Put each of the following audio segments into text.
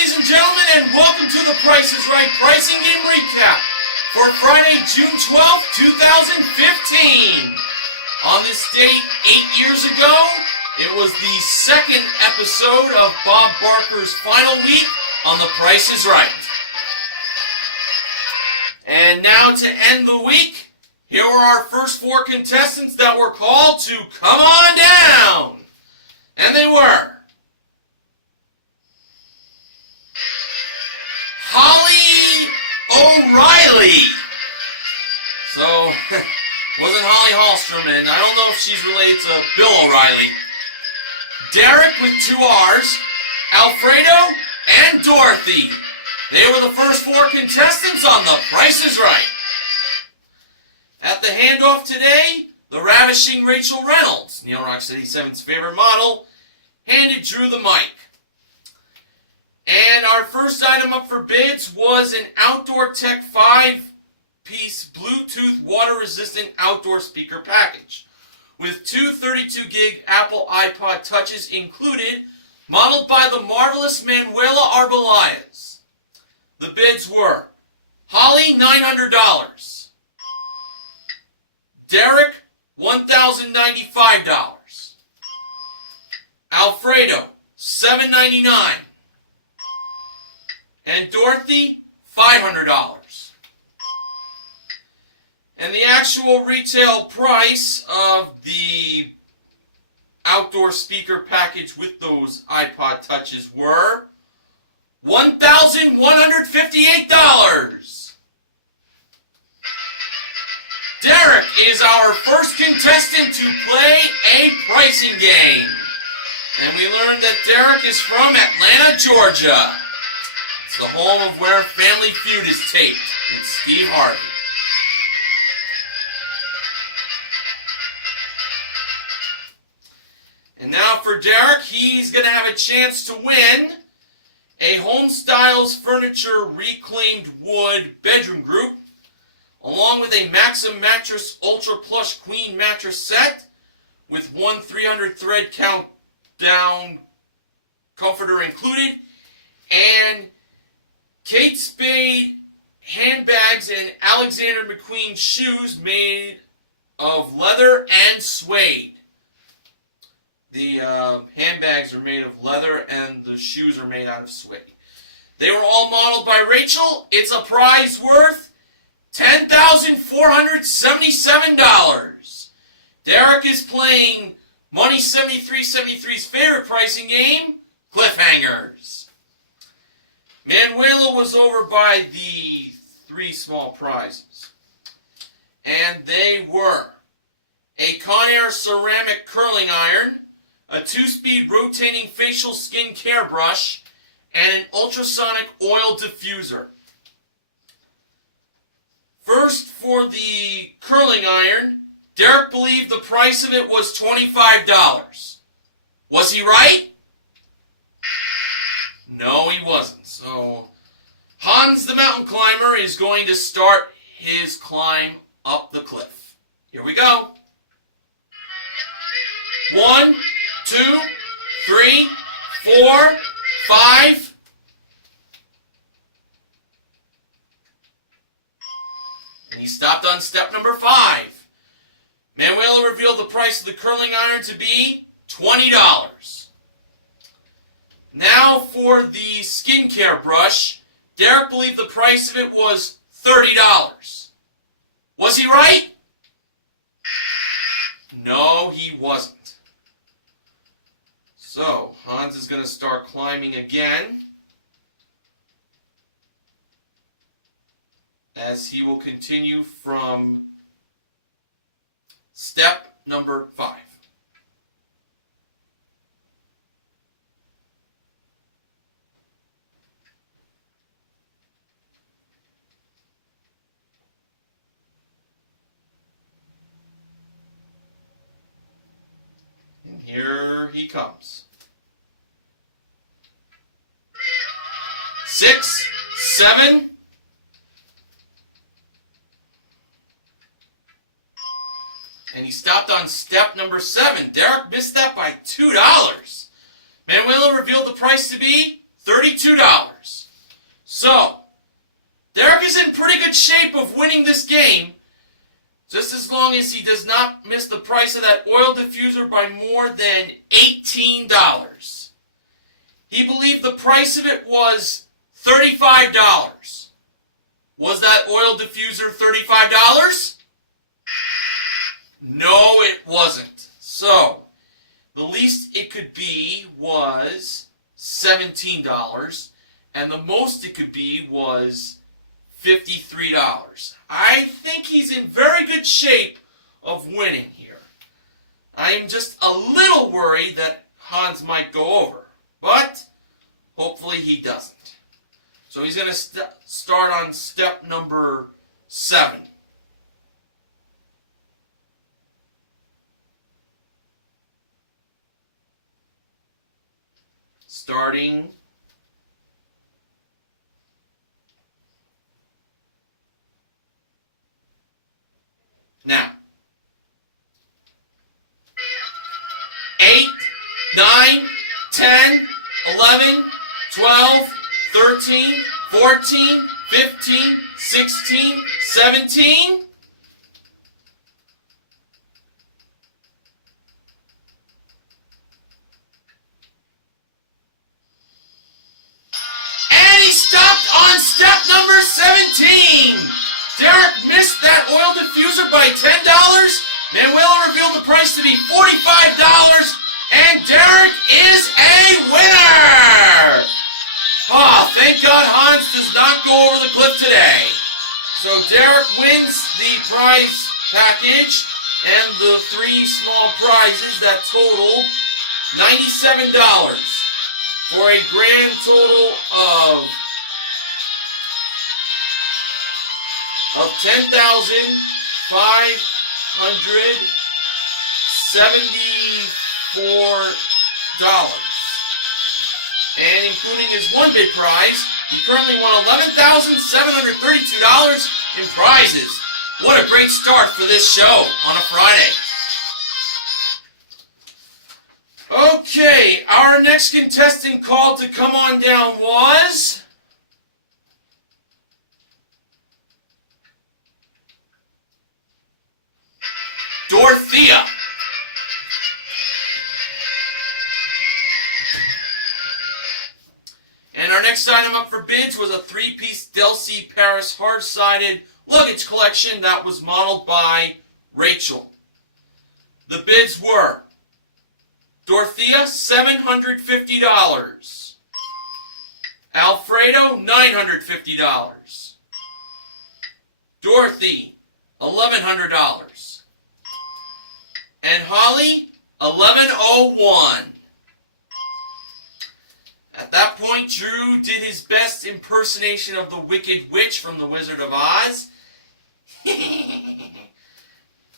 ladies and gentlemen, and welcome to the Price is Right Pricing Game Recap for Friday, June 12th, 2015. On this date, 8 years ago, it was the second episode of Bob Barker's final week on The Price is Right. And now to end the week, here were our first four contestants that were called to come on down. And they were Holly O'Reilly. So, wasn't Holly Hallstrom, and I don't know if she's related to Bill O'Reilly. Derek with 2 R's, Alfredo, and Dorothy. They were the first four contestants on The Price is Right. At the handoff today, the ravishing Rachel Reynolds, Neil Rock City 7's favorite model, handed Drew the mic. And our first item up for bids was an Outdoor Tech 5-piece Bluetooth water-resistant outdoor speaker package with 2 32-gig Apple iPod Touches included, modeled by the marvelous Manuela Arbelayas. The bids were Holly, $900. Derek, $1,095. Alfredo, $799. And Dorothy, $500. And the actual retail price of the outdoor speaker package with those iPod Touches were $1,158. Derek is our first contestant to play a pricing game. And we learned that Derek is from Atlanta, Georgia. It's the home of where Family Feud is taped with Steve Harvey. And now for Derek, he's going to have a chance to win a Home Styles Furniture Reclaimed Wood bedroom group, along with a Maxim Mattress Ultra Plush Queen mattress set with 1 300 thread count down comforter included, and Kate Spade handbags and Alexander McQueen shoes made of leather and suede. The handbags are made of leather and the shoes are made out of suede. They were all modeled by Rachel. It's a prize worth $10,477. Derek is playing Money 7373's favorite pricing game, Cliffhangers. Manuela was over by the 3 small prizes. And they were a Conair ceramic curling iron, a 2-speed rotating facial skin care brush, and an ultrasonic oil diffuser. First, for the curling iron, Derek believed the price of it was $25. Was he right? No, he wasn't. So, Hans the mountain climber is going to start his climb up the cliff. Here we go. 1, 2, 3, 4, 5. And he stopped on step number 5. Manuela revealed the price of the curling iron to be $20. Now for the skincare brush, Derek believed the price of it was $30. Was he right? No, he wasn't. So, Hans is going to start climbing again, as he will continue from step number 5. And here he comes. 6, 7, and he stopped on step number 7. Derek missed that by $2. Manuela revealed the price to be $32. So, Derek is in pretty good shape of winning this game, just as long as he does not miss the price of that oil diffuser by more than $18. He believed the price of it was $35. Was that oil diffuser $35? No, it wasn't. So, the least it could be was $17, and the most it could be was $53. I think he's in very good shape of winning here. I'm just a little worried that Hans might go over, but hopefully he doesn't. So he's going to start on step number 7. Starting now. 8, 9, 10, 11, 12, 13, 14, 15, 16, 17. And he stopped on step number 17. Derek missed that oil diffuser by $10. Manuela revealed the price to be $45. And Derek is a winner! Oh, thank God Hans does not go over the cliff today. So Derek wins the prize package and the 3 small prizes that total $97 for a grand total of $10,574. And including his 1 bid prize, he currently won $11,732 in prizes. What a great start for this show on a Friday. Okay, our next contestant called to come on down was Dorothea. And our next item up for bids was a 3-piece Delsey Paris hard-sided luggage collection that was modeled by Rachel. The bids were Dorothea, $750. Alfredo, $950. Dorothy, $1,100. And Holly, $1,101. At that point, Drew did his best impersonation of the Wicked Witch from The Wizard of Oz.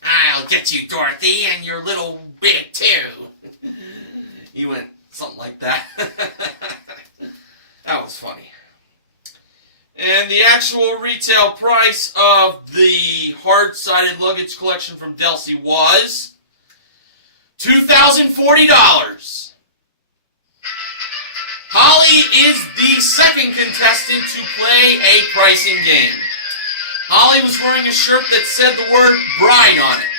I'll get you, Dorothy, and your little bit, too. He went something like that. That was funny. And the actual retail price of the hard-sided luggage collection from Delsey was $2,040. Holly is the second contestant to play a pricing game. Holly was wearing a shirt that said the word bride on it.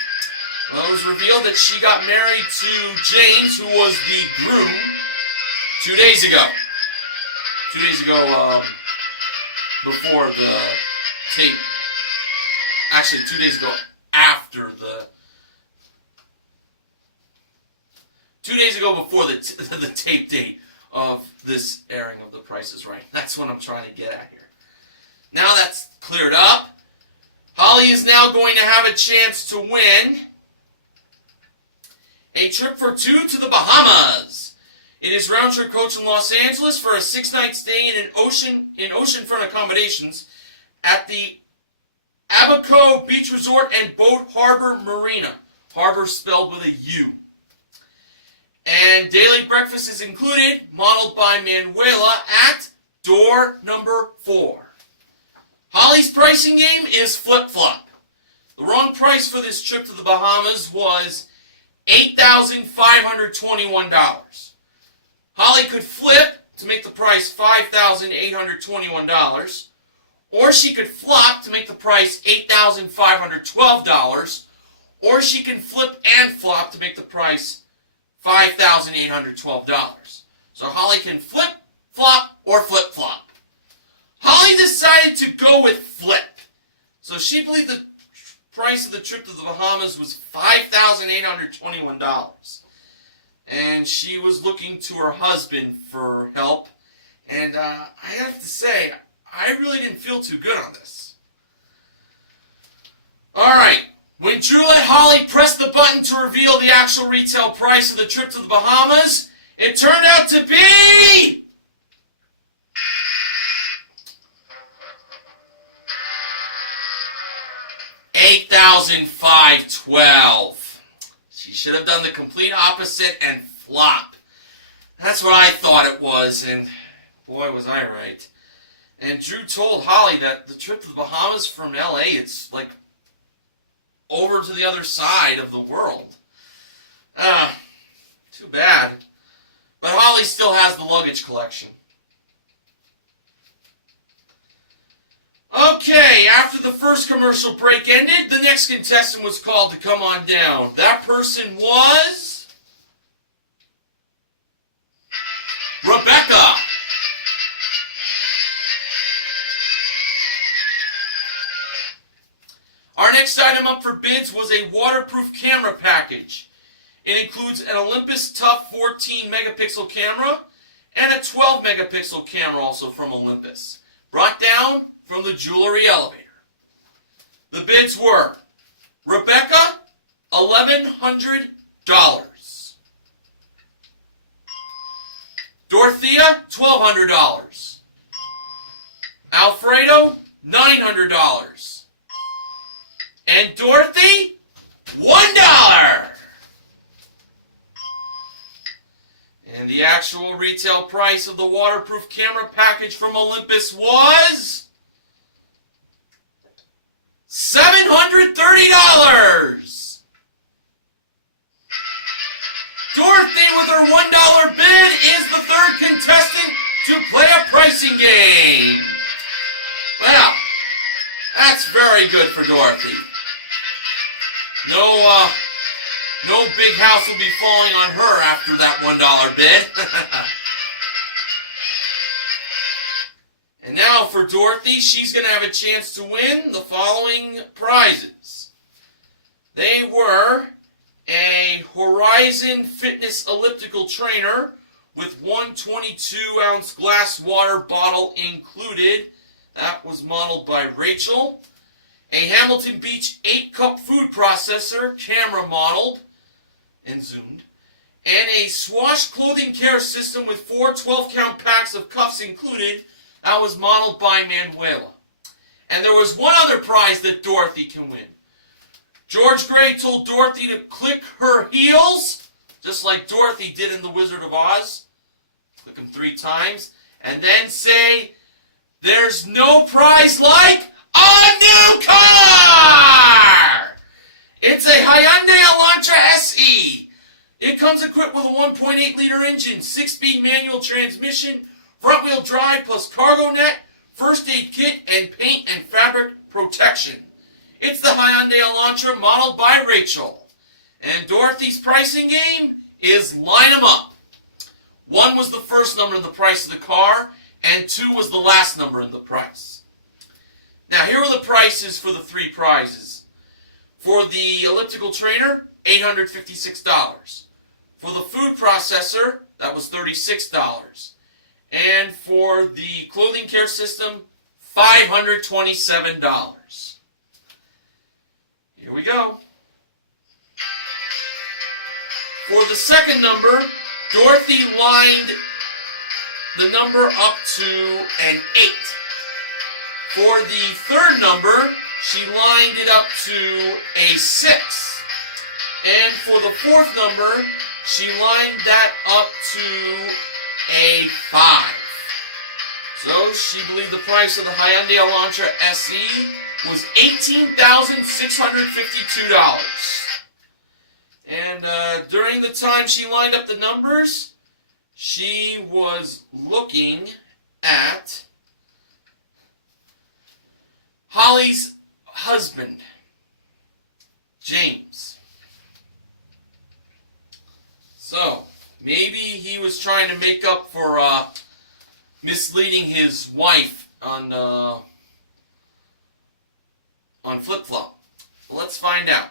Well, it was revealed that she got married to James, who was the groom, 2 days ago. 2 days ago, before the tape. Actually, 2 days ago after the... 2 days ago before the tape date of this airing of The Price is Right. That's what I'm trying to get at here. Now that's cleared up, Holly is now going to have a chance to win a trip for 2 to the Bahamas. It is round-trip coach in Los Angeles for a 6-night stay in oceanfront accommodations at the Abaco Beach Resort and Boat Harbor Marina. Harbor spelled with a U. And daily breakfast is included, modeled by Manuela at door number 4. Holly's pricing game is flip-flop. The wrong price for this trip to the Bahamas was $8,521. Holly could flip to make the price $5,821, or she could flop to make the price $8,512, or she can flip and flop to make the price $5,812. So Holly can flip, flop, or flip-flop. Holly decided to go with flip. So she believed the price of the trip to the Bahamas was $5,821. And she was looking to her husband for help. And I have to say, I really didn't feel too good on this. Alright, when Drew let Holly press the button to reveal the actual retail price of the trip to the Bahamas, it turned out to be $8,512. She should have done the complete opposite and flop. That's what I thought it was, and boy was I right. And Drew told Holly that the trip to the Bahamas from LA, it's like over to the other side of the world. Too bad. But Holly still has the luggage collection. Okay, after the first commercial break ended, the next contestant was called to come on down. That person was Rebecca. Our next item up for bids was a waterproof camera package. It includes an Olympus Tough 14 megapixel camera and a 12 megapixel camera also from Olympus, brought down from the jewelry elevator. The bids were Rebecca, $1,100. Dorothea, $1,200. Alfredo, $900. And Dorothy, $1. And the actual retail price of the waterproof camera package from Olympus was $730. Dorothy, with her $1 bid, is the third contestant to play a pricing game. Well, that's very good for Dorothy. No big house will be falling on her after that $1 bid. And now for Dorothy, she's going to have a chance to win the following prizes. They were a Horizon Fitness elliptical trainer with one 22-ounce glass water bottle included. That was modeled by Rachel. A Hamilton Beach 8-cup food processor, camera modeled and zoomed. And a Swash clothing care system with 4 12-count packs of cuffs included. That was modeled by Manuela. And there was one other prize that Dorothy can win. George Gray told Dorothy to click her heels, just like Dorothy did in The Wizard of Oz. Click them 3 times. And then say, "There's no prize like a new car!" It's a Hyundai Elantra SE. It comes equipped with a 1.8-liter engine, 6-speed manual transmission, front-wheel drive plus cargo net, first aid kit, and paint and fabric protection. It's the Hyundai Elantra modeled by Rachel. And Dorothy's pricing game is line 'em up. 1 was the first number in the price of the car, and 2 was the last number in the price. Now, here are the prices for the 3 prizes. For the elliptical trainer, $856. For the food processor, that was $36. And for the clothing care system, $527. Here we go. For the second number, Dorothy lined the number up to an 8. For the third number, she lined it up to a 6. And for the fourth number, she lined that up to a 5. So she believed the price of the Hyundai Elantra SE was $18,652. And during the time she lined up the numbers, she was looking at Holly's husband, James. So, maybe he was trying to make up for misleading his wife on flip-flop. Well, let's find out.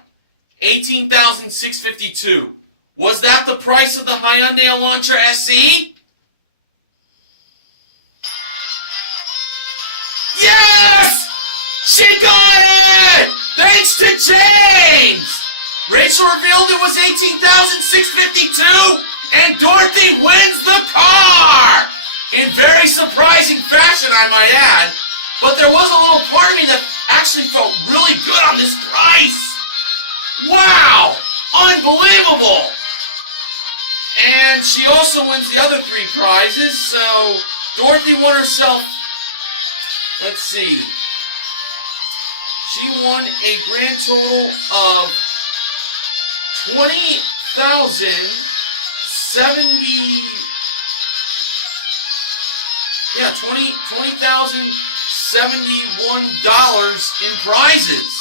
$18,652. Was that the price of the Hyundai Elantra SE? Yes! She got it! Thanks to James! Rachel revealed it was $18,652, and Dorothy wins the car! In very surprising fashion, I might add. But there was a little part of me that actually felt really good on this price. Wow! Unbelievable! And she also wins the other 3 prizes, so Dorothy won herself, let's see, she won a grand total of $20,071 in prizes.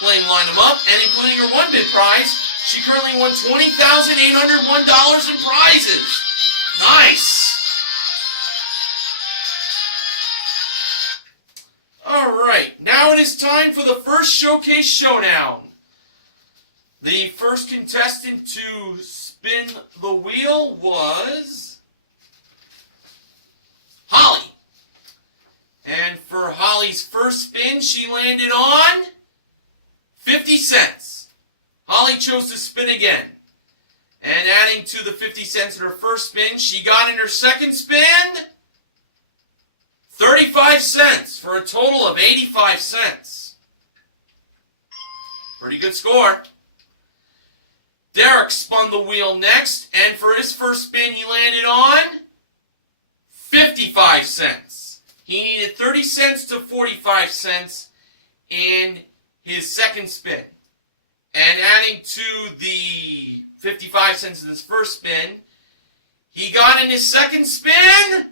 Playing Line 'em Up, and including her 1 bid prize, she currently won $20,801 in prizes. Nice. Alright, now it is time for the first showcase showdown. The first contestant to spin the wheel was Holly. And for Holly's first spin, she landed on 50 cents. Holly chose to spin again. And adding to the 50 cents in her first spin, she got in her second spin 35 cents for a total of 85 cents. Pretty good score. Derek spun the wheel next, and for his first spin, he landed on 55 cents. He needed 30 cents to 45 cents in his second spin. And adding to the 55 cents in his first spin, he got in his second spin,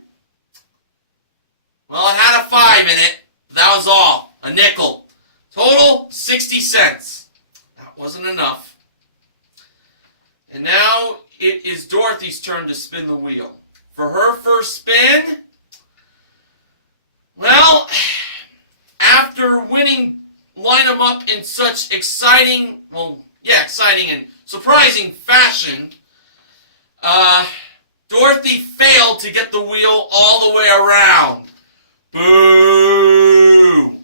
well, it had a 5 in it. That was all. A nickel. Total, 60 cents. That wasn't enough. And now it is Dorothy's turn to spin the wheel. For her first spin, well, after winning Line 'em Up in such exciting and surprising fashion, Dorothy failed to get the wheel all the way around. Boo!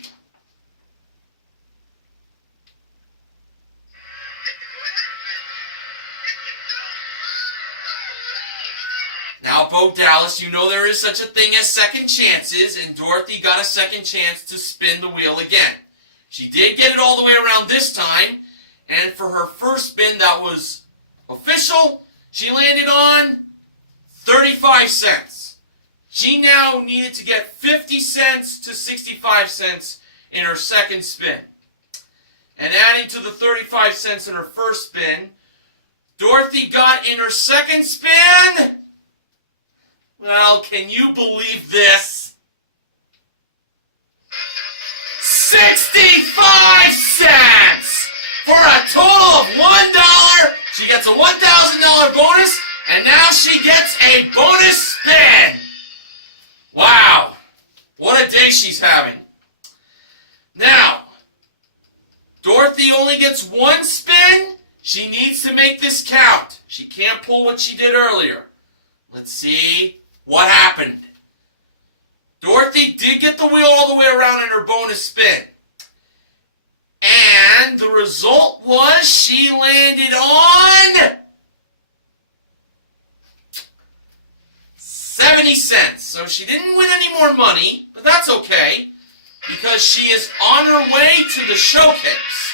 Now, Bo Dallas, you know there is such a thing as second chances, and Dorothy got a second chance to spin the wheel again. She did get it all the way around this time, and for her first spin that was official, she landed on 35 cents. She now needed to get 50 cents to 65 cents in her second spin. And adding to the 35 cents in her first spin, Dorothy got in her second spin, well, can you believe this? 65 cents! For a total of $1, she gets a $1,000 bonus, and now she gets a bonus spin! Wow! What a day she's having. Now, Dorothy only gets 1 spin. She needs to make this count. She can't pull what she did earlier. Let's see what happened. Dorothy did get the wheel all the way around in her bonus spin. And the result was she landed on 70 cents. So she didn't win any more money, but that's okay, because she is on her way to the showcase.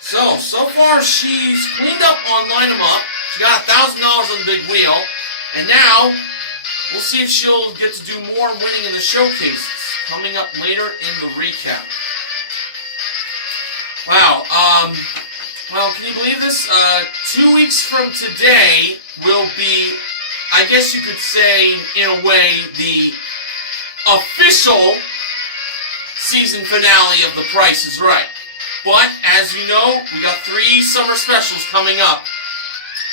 So far she's cleaned up on Line 'em Up. She got $1,000 on the big wheel, and now we'll see if she'll get to do more winning in the showcases, coming up later in the recap. Wow, well, can you believe this? 2 weeks from today will be I guess you could say, in a way, the official season finale of The Price is Right. But, as you know, we got 3 summer specials coming up.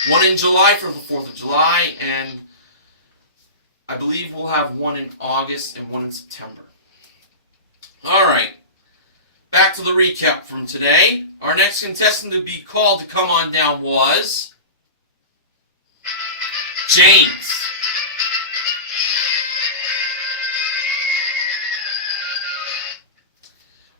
One in July for the 4th of July, and I believe we'll have one in August and one in September. Alright, back to the recap from today. Our next contestant to be called to come on down was James.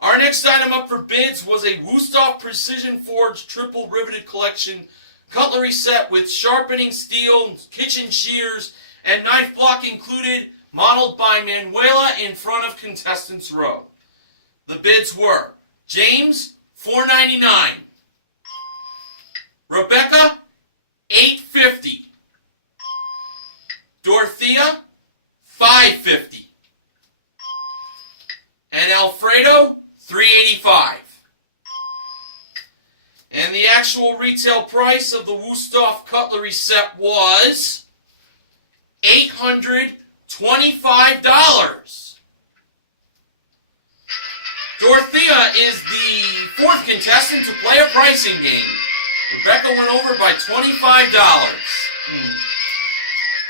Our next item up for bids was a Wusthof Precision Forged Triple Riveted Collection cutlery set with sharpening steel, kitchen shears, and knife block included, modeled by Manuela in front of contestants row. The bids were James, $4.99. Rebecca, $8.50. Dorothea, $5.50. And Alfredo, $3.85. And the actual retail price of the Wusthof cutlery set was $825. Dorothea is the 4th contestant to play a pricing game. Rebecca went over by $25.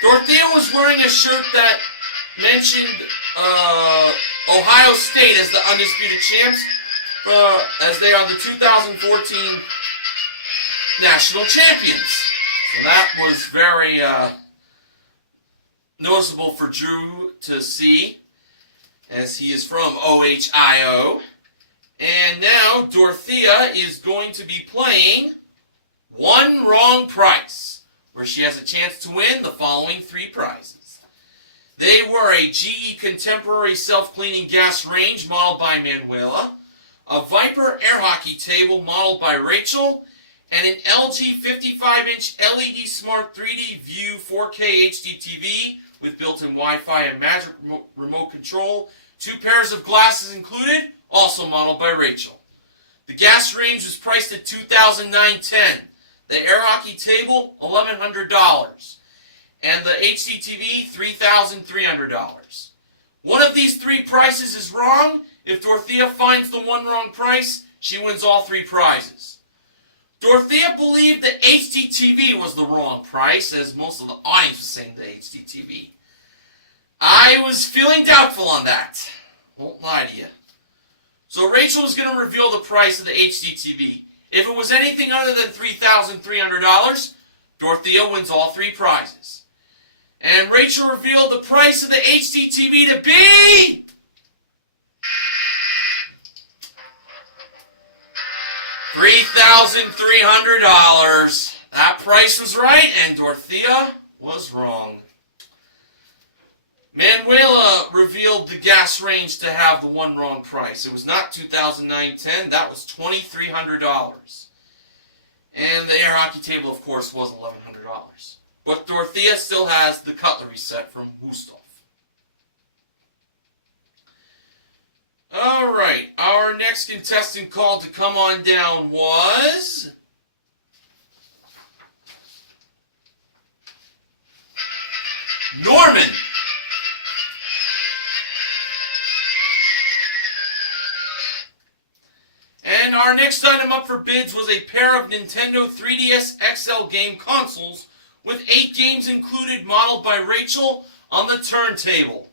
Dorothea was wearing a shirt that mentioned Ohio State as the undisputed champs, as they are the 2014 national champions. So that was very noticeable for Drew to see, as he is from OHIO. And now Dorothea is going to be playing One Wrong Price, where she has a chance to win the following 3 prizes. They were a GE Contemporary Self-Cleaning Gas Range modeled by Manuela, a Viper air hockey table modeled by Rachel, and an LG 55-inch LED Smart 3D View 4K HD TV with built-in Wi-Fi and magic remote control, 2 pairs of glasses included, also modeled by Rachel. The gas range was priced at $2,910. The air hockey table, $1,100. And the HD TV, $3,300. One of these 3 prices is wrong. If Dorothea finds the one wrong price, she wins all 3 prizes. Dorothea believed the HD TV was the wrong price, as most of the audience was saying the HD TV. I was feeling doubtful on that. Won't lie to you. So Rachel was going to reveal the price of the HD TV. If it was anything other than $3,300, Dorothea wins all 3 prizes. And Rachel revealed the price of the HD TV to be $3,300. That price was right, and Dorothea was wrong. Manuela revealed the gas range to have the one wrong price. It was not $2,910, that was $2,300. And the air hockey table, of course, was $1,100. But Dorothea still has the cutlery set from Wusthof. Alright, our next contestant called to come on down was Norman. And our next item up for bids was a pair of Nintendo 3DS XL game consoles with 8 games included, modeled by Rachel on the turntable.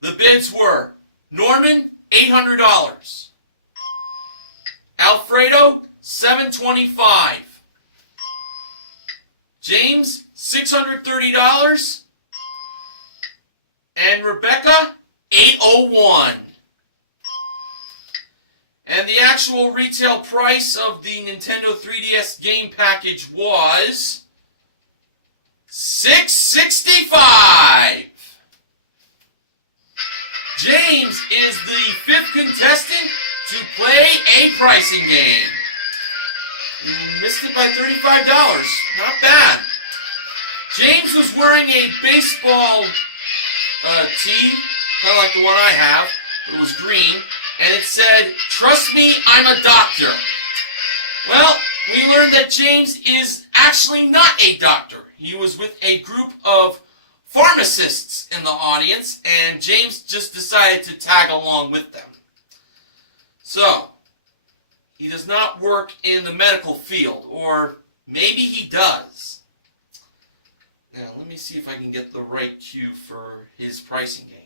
The bids were Norman, $800. Alfredo, $725. James, $630. And Rebecca, $801. And the actual retail price of the Nintendo 3DS game package was $665. James is the 5th contestant to play a pricing game. You missed it by $35. Not bad. James was wearing a baseball tee, kind of like the one I have. It was green. And it said, "Trust me, I'm a doctor." Well, we learned that James is actually not a doctor. he was with a group of pharmacists in the audience, and James just decided to tag along with them. So, he does not work in the medical field, or maybe he does. Now, let me see if I can get the right cue for his pricing game.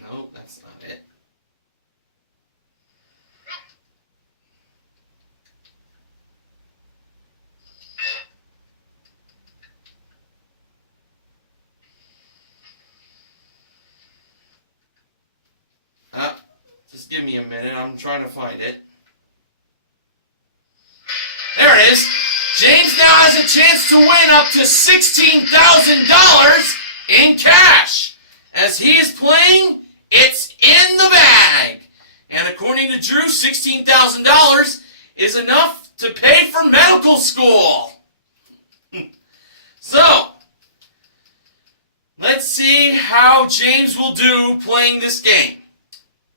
No, that's not it. Just give me a minute. I'm trying to find it. There it is. James now has a chance to win up to $16,000 in cash. As he is playing, it's in the bag. And according to Drew, $16,000 is enough to pay for medical school. So, let's see how James will do playing this game.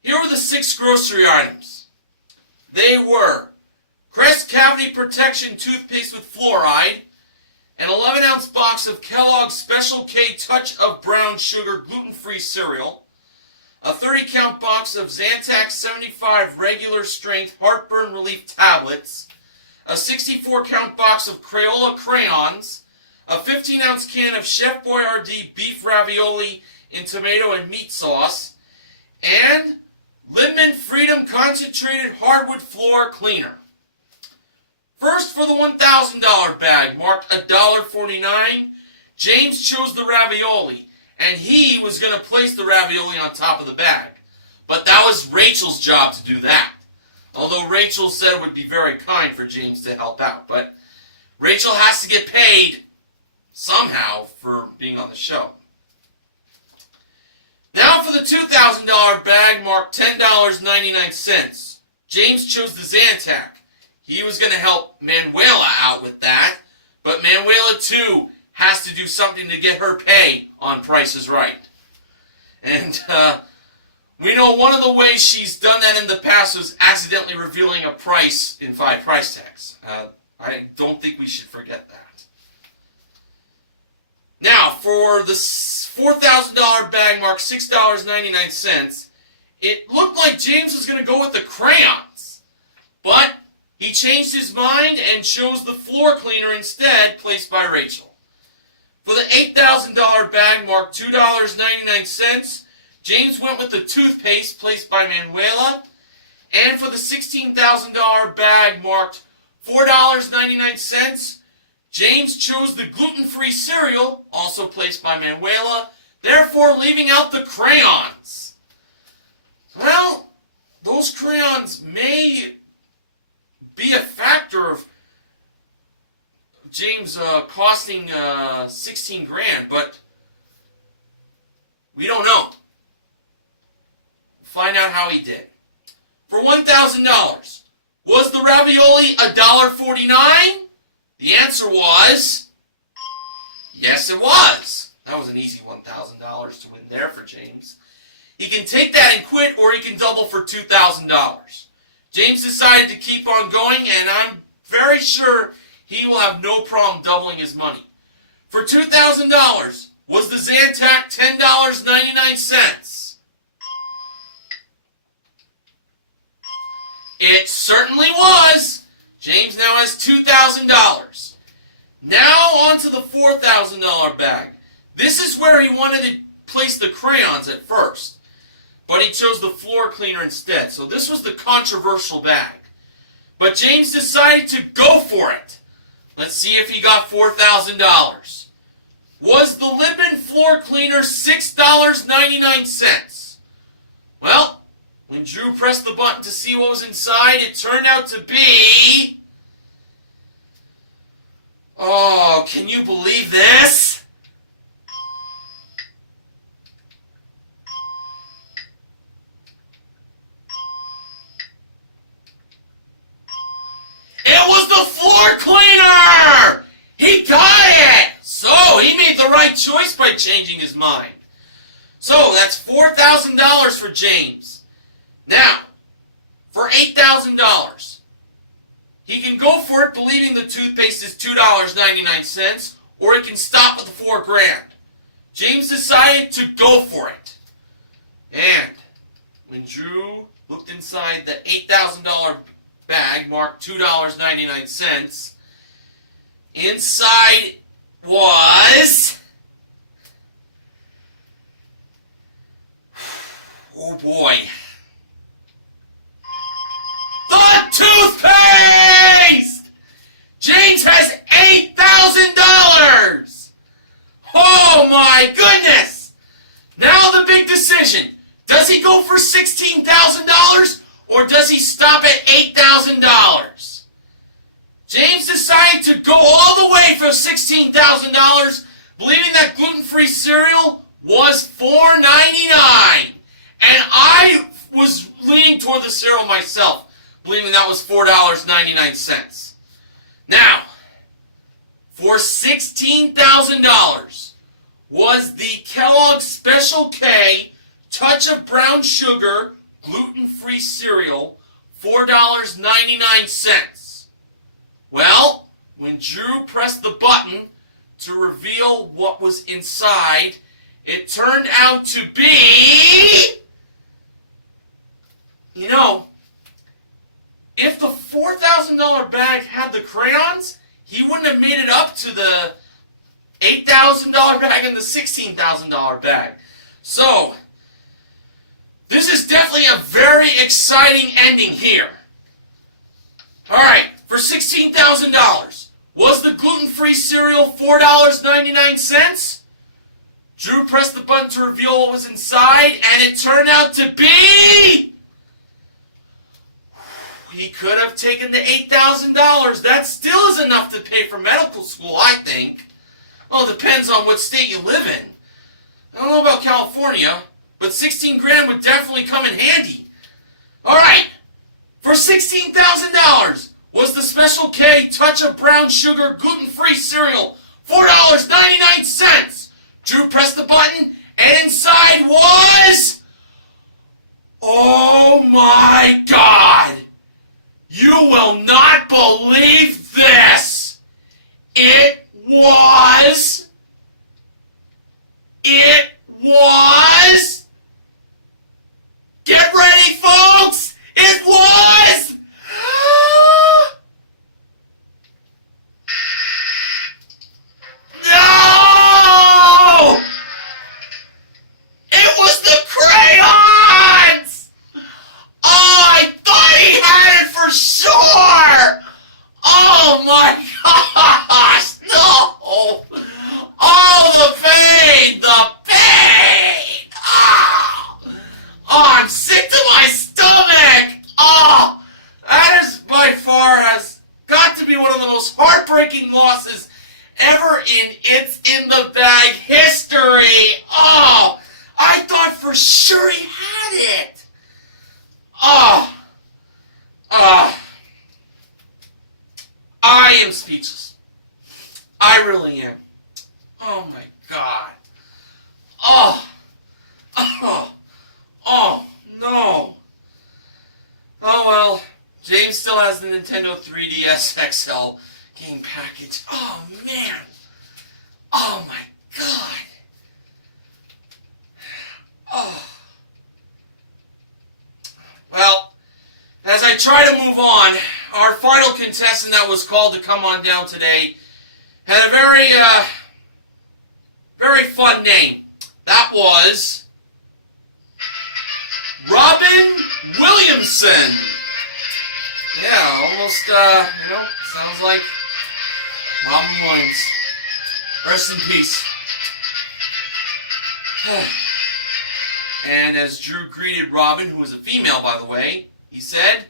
Here were the 6 grocery items. They were Crest Cavity Protection Toothpaste with Fluoride, an 11-ounce box of Kellogg's Special K Touch of Brown Sugar gluten-free cereal, a 30-count box of Zantac 75 regular strength heartburn relief tablets, a 64-count box of Crayola crayons, a 15-ounce can of Chef Boyardee beef ravioli in tomato and meat sauce, and Lidman Freedom Concentrated Hardwood Floor Cleaner. First, for the $1,000 bag, marked $1.49, James chose the ravioli, and he was going to place the ravioli on top of the bag. But that was Rachel's job to do that. Although Rachel said it would be very kind for James to help out. But Rachel has to get paid somehow for being on the show. Now for the $2,000 bag marked $10.99. James chose the Zantac. He was going to help Manuela out with that, but Manuela too has to do something to get her pay on Price is Right. And we know one of the ways she's done that in the past was accidentally revealing a price in 5 price tags. I don't think we should forget that. Now, for the $4,000 bag marked $6.99, it looked like James was going to go with the crayons, but he changed his mind and chose the floor cleaner instead, placed by Rachel. For the $8,000 bag marked $2.99, James went with the toothpaste, placed by Manuela. And for the $16,000 bag marked $4.99, James chose the gluten-free cereal, also placed by Manuela, therefore leaving out the crayons. Well, those crayons may be a factor of James costing 16 grand, but we don't know. Find out how he did. For $1,000, was the ravioli $1.49? The answer was yes, it was. That was an easy $1,000 to win there for James. He can take that and quit, or he can double for $2,000. James decided to keep on going, and I'm very sure he will have no problem doubling his money. For $2,000, was the Zantac $10.99? It certainly was. James now has $2,000. Now on to the $4,000 bag. This is where he wanted to place the crayons at first, but he chose the floor cleaner instead. So this was the controversial bag. But James decided to go for it. Let's see if he got $4,000. Was the Lippin floor cleaner $6.99? Well, when Drew pressed the button to see what was inside, it turned out to be... Oh, can you believe this? It was the floor cleaner! He got it! So, he made the right choice by changing his mind. So, that's $4,000 for James. Now, for $8,000, He can go for it believing the toothpaste is $2.99, or he can stop with the $4,000. James decided to go for it. And when Drew looked inside the $8,000 bag marked $2.99, inside was... oh boy. The toothpaste! James has $8,000! Oh my goodness! Now the big decision. Does he go for $16,000 or does he stop at $8,000? James decided to go all the way for $16,000, believing that gluten-free cereal was $4.99. And I was leaning toward the cereal myself, believing that was $4.99. Now, for $16,000 was the Kellogg's Special K Touch of Brown Sugar gluten-free cereal, $4.99. Well, when Drew pressed the button to reveal what was inside, it turned out to be... you know, if the $4,000 bag had the crayons, he wouldn't have made it up to the $8,000 bag and the $16,000 bag. So, this is definitely a very exciting ending here. Alright, for $16,000, was the gluten-free cereal $4.99? Drew pressed the button to reveal what was inside, and it turned out to be... he could have taken the $8,000. That still is enough to pay for medical school, I think. Well, it depends on what state you live in. I don't know about California, but $16,000 would definitely come in handy. Alright, for $16,000 was the Special K Touch of Brown Sugar gluten-free cereal, $4.99. Drew pressed the button, and inside was... oh my God! You will not believe this! It was... get ready, folks! It was... no! It was the crayons! Oh, I thought he had it for sure! Oh my gosh, no! Oh, the pain! The pain! Oh, I'm sick to my stomach! Oh, that is by far has got to be one of the most heartbreaking losses ever in It's in the Bag history! Oh, I thought for sure he had it! Oh, I am speechless. I really am. Oh my God. Oh, no. Oh well, James still has the Nintendo 3DS XL game package. Oh man. Oh my God. Oh. Well, as I try to move on, our final contestant that was called to come on down today had a very fun name. That was Robin Williamson. Yeah, almost, sounds like Robin Williams. Rest in peace. And as Drew greeted Robin, who was a female, by the way, he said,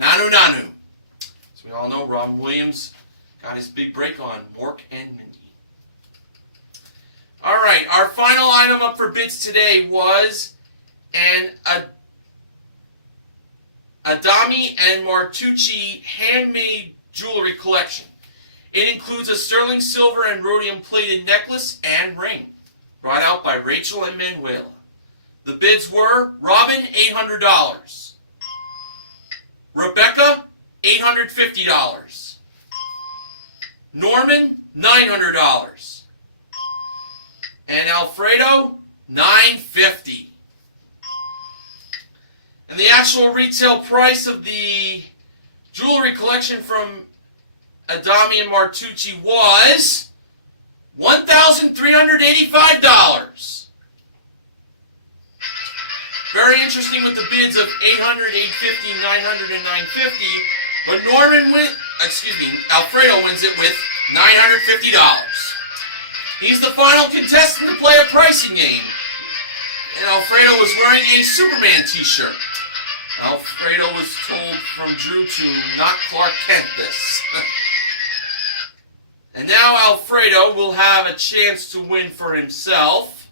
"Nanu Nanu." As we all know, Robin Williams got his big break on Mork and Mindy. Alright, our final item up for bids today was an Adami and Martucci handmade jewelry collection. It includes a sterling silver and rhodium plated necklace and ring, brought out by Rachel and Manuela. The bids were Robin, $800. Rebecca, $850. Norman, $900. And Alfredo, $950. And the actual retail price of the jewelry collection from Adami and Martucci was $1,385. Very interesting with the bids of $800, $850, $900, and $950. But Alfredo wins it with $950. He's the final contestant to play a pricing game. And Alfredo was wearing a Superman t-shirt. Alfredo was told from Drew to not Clark Kent this. And now Alfredo will have a chance to win for himself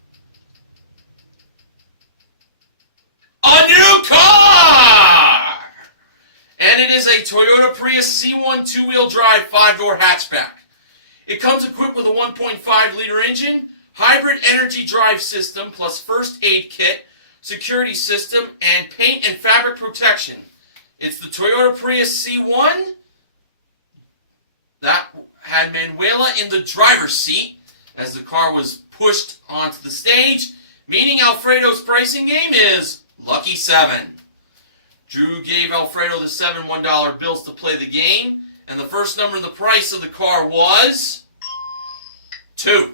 a new car! And it is a Toyota Prius C1 two-wheel drive 5-door hatchback. It comes equipped with a 1.5-liter engine, hybrid energy drive system, plus first aid kit, security system, and paint and fabric protection. It's the Toyota Prius C1 that had Manuela in the driver's seat as the car was pushed onto the stage, meaning Alfredo's pricing game is Lucky 7. Drew gave Alfredo the 7 $1 bills to play the game, and the first number in the price of the car was 2.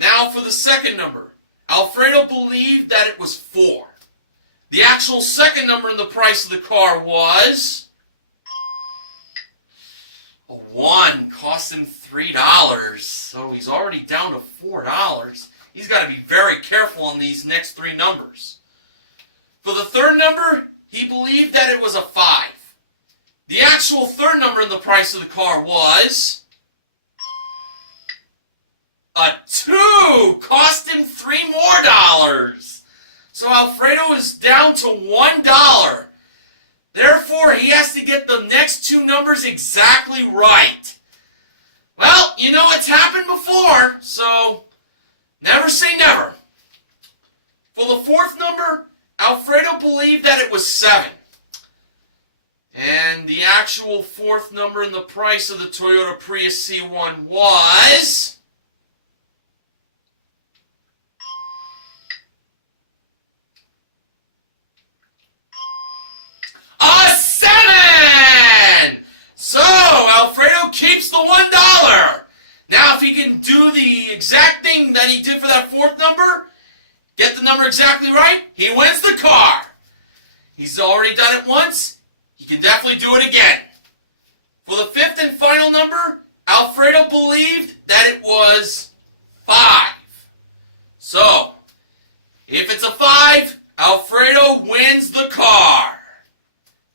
Now for the second number. Alfredo believed that it was 4. The actual second number in the price of the car was a 1. Cost him $3. So he's already down to $4. He's got to be very careful on these next 3 numbers. For the third number, he believed that it was a 5. The actual third number in the price of the car was a 2. Cost him $3 more. So Alfredo is down to $1. Therefore, he has to get the next 2 numbers exactly right. Well, you know it's happened before, so never say never. For the fourth number, Alfredo believed that it was 7. And the actual fourth number in the price of the Toyota Prius C1 was a 7! So, Alfredo keeps the $1. Now, if he can do the exact thing that he did for that fourth number, get the number exactly right, he wins the car. He's already done it once. He can definitely do it again. For the fifth and final number, Alfredo believed that it was 5. So, if it's a 5, Alfredo wins the car.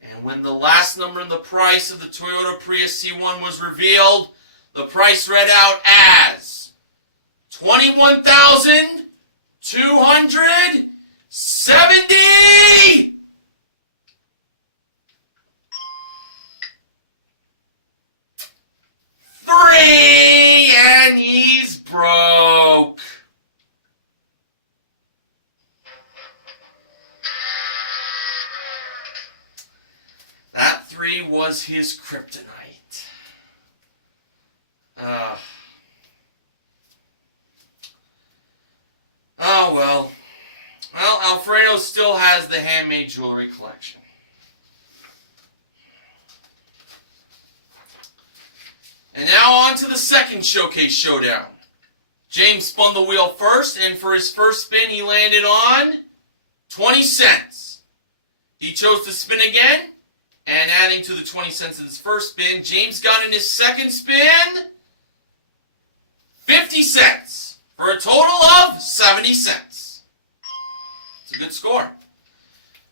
And when the last number in the price of the Toyota Prius C1 was revealed, the price read out as $21,270. And he's broke. That 3 was his kryptonite. Oh well. Well, Alfredo still has the handmade jewelry collection. And now on to the second showcase showdown. James spun the wheel first, and for his first spin he landed on 20 cents. He chose to spin again, and adding to the 20 cents in his first spin, James got in his second spin 50 cents for a total of 70 cents. It's a good score.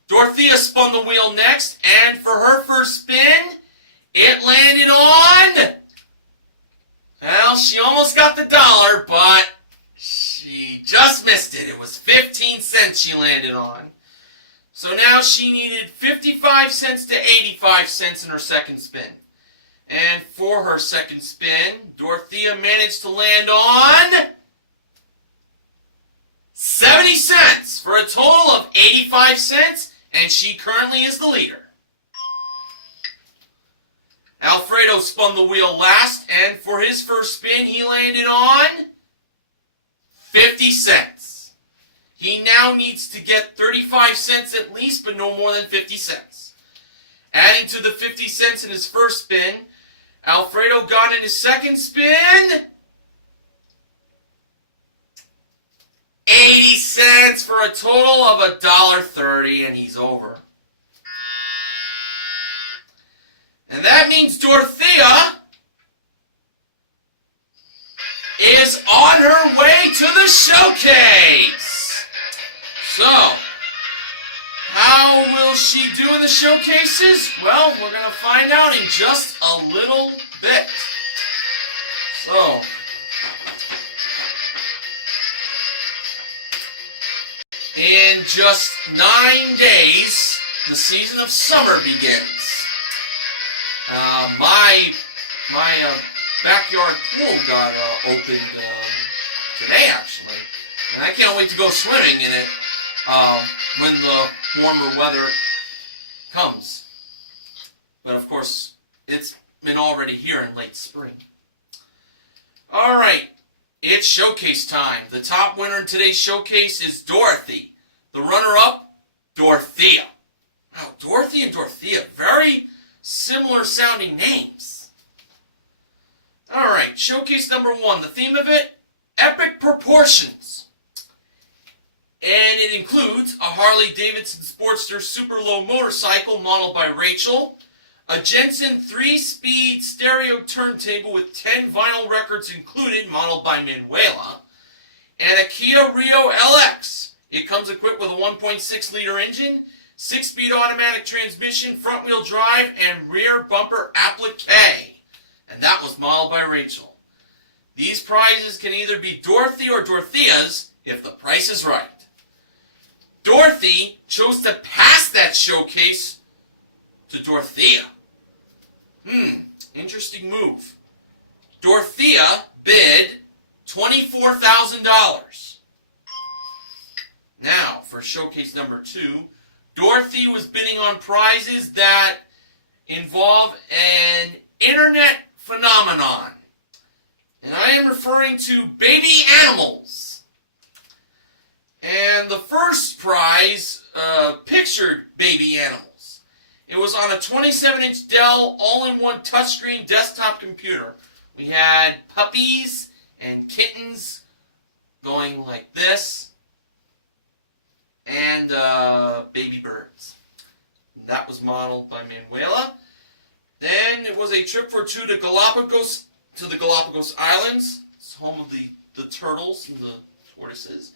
Dorothea spun the wheel next, and for her first spin, it landed on... Well, she almost got the $1, but she just missed it. It was 15 cents she landed on. So now she needed 55 cents to 85 cents in her second spin. And for her second spin, Dorothea managed to land on 70 cents for a total of 85 cents, and she currently is the leader. Alfredo spun the wheel last, and for his first spin, he landed on 50 cents. He now needs to get 35 cents at least, but no more than 50 cents. Adding to the 50 cents in his first spin, Alfredo got in his second spin 80 cents for a total of $1.30, and he's over. And that means Dorothea is on her way to the showcase. So, how will she do in the showcases? Well, we're going to find out in just a little bit. So, in just 9 days, the season of summer begins. My backyard pool got opened today, actually, and I can't wait to go swimming in it when the warmer weather comes. But of course, it's been already here in late spring. All right, it's showcase time. The top winner in today's showcase is Dorothy. The runner-up, Dorothea. Wow, Dorothy and Dorothea, very similar sounding names. Alright, showcase number 1. The theme of it, epic proportions. And it includes a Harley-Davidson Sportster super low motorcycle modeled by Rachel, a Jensen 3-speed stereo turntable with 10 vinyl records included modeled by Manuela, and a Kia Rio LX. It comes equipped with a 1.6-liter engine, 6-speed automatic transmission, front-wheel drive, and rear bumper applique. And that was modeled by Rachel. These prizes can either be Dorothy or Dorothea's if the price is right. Dorothy chose to pass that showcase to Dorothea. Interesting move. Dorothea bid $24,000. Now, for showcase number 2, Dorothy was bidding on prizes that involve an internet phenomenon. And I am referring to baby animals. And the first prize pictured baby animals. It was on a 27-inch Dell all-in-one touchscreen desktop computer. We had puppies and kittens going like this, and baby birds. That was modeled by Manuela. Then it was a trip for 2 to the Galapagos Islands. It's home of the turtles and the tortoises.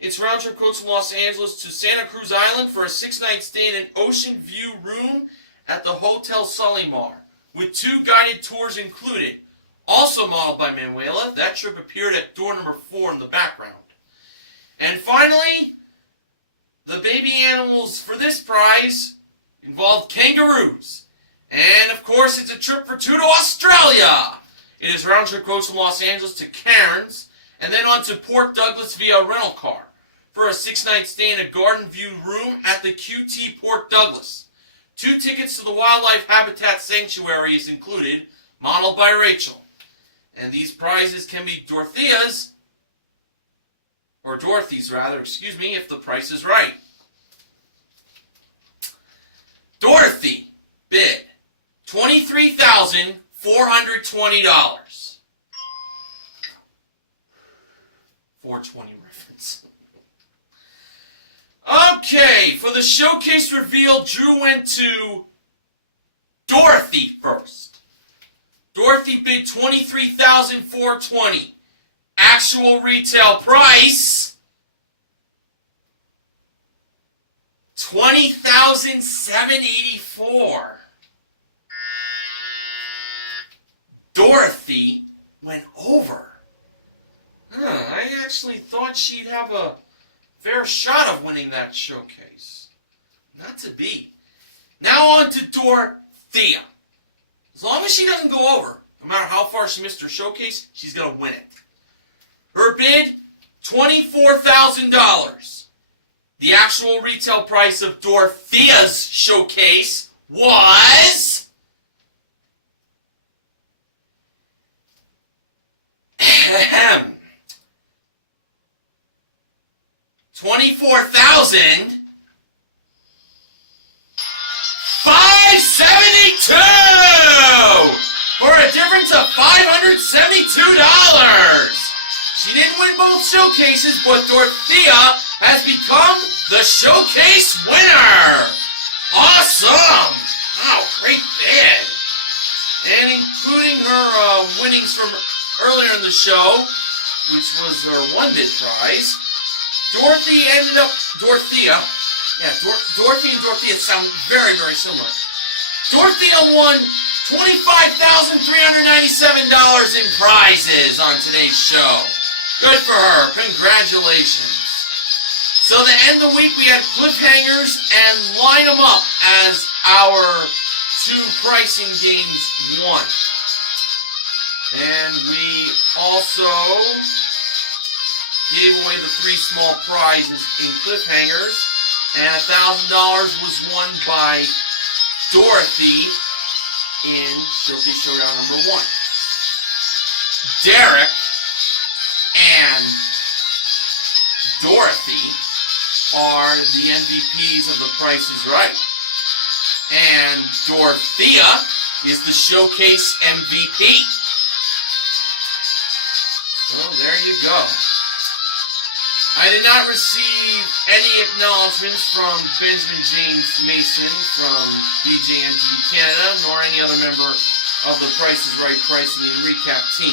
It's round trip coach from Los Angeles to Santa Cruz Island for a 6-night stay in an ocean view room at the Hotel Solimar, with 2 guided tours included. Also modeled by Manuela. That trip appeared at door number 4 in the background. And finally, the baby animals for this prize involved kangaroos. And of course, it's a trip for 2 to Australia. It is round trip coach from Los Angeles to Cairns, and then on to Port Douglas via rental car for a 6-night stay in a garden view room at the QT Port Douglas. 2 tickets to the Wildlife Habitat Sanctuary is included, modeled by Rachel. And these prizes can be Dorothy's, if the price is right. Dorothy bid $23,420. 420 reference. Okay, for the showcase reveal, Drew went to Dorothy first. Dorothy bid $23,420. Actual retail price $20,784. Dorothy went over. I actually thought she'd have a fair shot of winning that showcase. Not to be. Now on to Dorothea. As long as she doesn't go over, no matter how far she missed her showcase, she's going to win it. Her bid, $24,000. The actual retail price of Dorothea's showcase was $24,572 for a difference of $572. She didn't win both showcases, but Dorothea has become the showcase winner. Awesome! Wow, great bid. And including her winnings from earlier in the show, which was her one bid prize, Dorothy and Dorothea sound very, very similar. Dorothea won $25,397 in prizes on today's show. Good for her. Congratulations. So to end the week, we had cliffhangers and line them up as our two pricing games won. And we also gave away the 3 small prizes in cliffhangers. And $1,000 was won by Dorothy in Showcase Showdown number 1. Derek and Dorothy are the MVPs of The Price is Right. And Dorothea is the Showcase MVP. So there you go. I did not receive any acknowledgments from Benjamin James Mason from BJMTV Canada, nor any other member of the Price is Right Pricing and Recap team.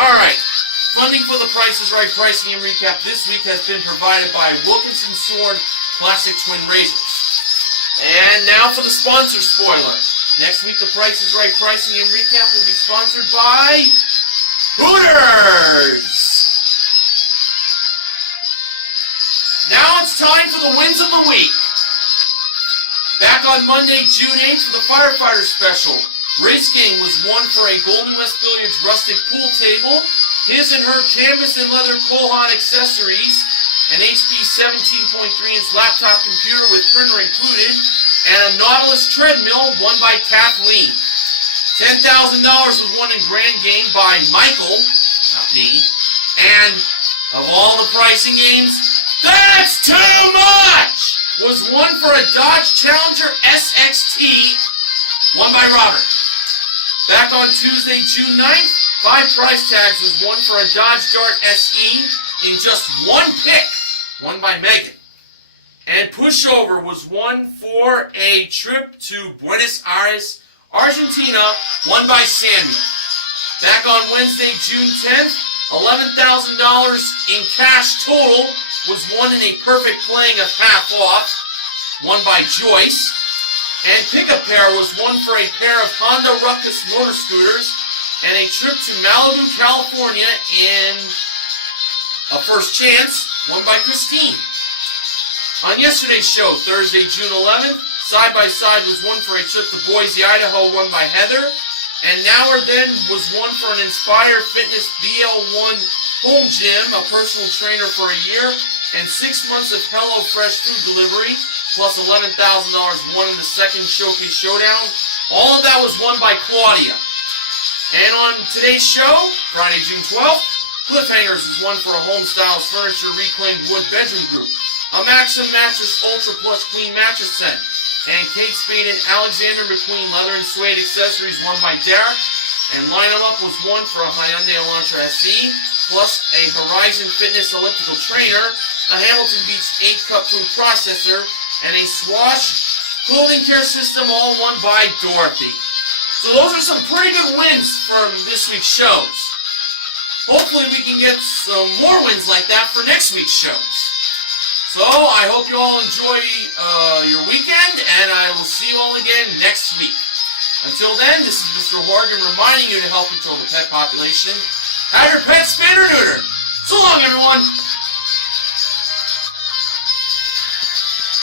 Alright, funding for the Price is Right Pricing and Recap this week has been provided by Wilkinson Sword Classic Twin Razors. And now for the sponsor spoiler. Next week, the Price is Right Pricing and Recap will be sponsored by Hooters! Now it's time for the wins of the week. Back on Monday, June 8th for the Firefighter Special. Race Gang was won for a Golden West Billiards rustic pool table, his and her canvas and leather Kohan accessories, an HP 17.3-inch laptop computer with printer included, and a Nautilus treadmill won by Kathleen. $10,000 was won in Grand Game by Michael, not me, and of all the pricing games, that's too much! Was won for a Dodge Challenger SXT, won by Robert. Back on Tuesday, June 9th, 5 price tags was won for a Dodge Dart SE in just one pick, won by Megan. And Pushover was won for a trip to Buenos Aires, Argentina, won by Samuel. Back on Wednesday, June 10th, $11,000 in cash total was won in a perfect playing of half off, won by Joyce. And Pick-A-Pair was won for a pair of Honda Ruckus motor scooters and a trip to Malibu, California in a first chance, won by Christine. On yesterday's show, Thursday, June 11th, Side by Side was won for a trip to Boise, Idaho, won by Heather. And Now or Then was won for an Inspire Fitness BL1 home gym, a personal trainer for a year, and 6 months of Hello Fresh food delivery, plus $11,000 won in the second Showcase Showdown. All of that was won by Claudia. And on today's show, Friday, June 12th, Cliffhangers was won for a Home Styles Furniture Reclaimed Wood Bedroom Group, a Maxim Mattress Ultra Plush Queen Mattress Set, and Kate Spade and Alexander McQueen Leather and Suede Accessories won by Derek. And Line 'Em Up was won for a Hyundai Elantra SE, plus a Horizon Fitness Elliptical Trainer, a Hamilton Beach 8-cup food processor, and a Swash clothing care system, all won by Dorothy. So those are some pretty good wins from this week's shows. Hopefully we can get some more wins like that for next week's shows. So I hope you all enjoy your weekend, and I will see you all again next week. Until then, this is Mr. Horgan reminding you to help control the pet population. Have your pets spayed or neutered. So long, everyone.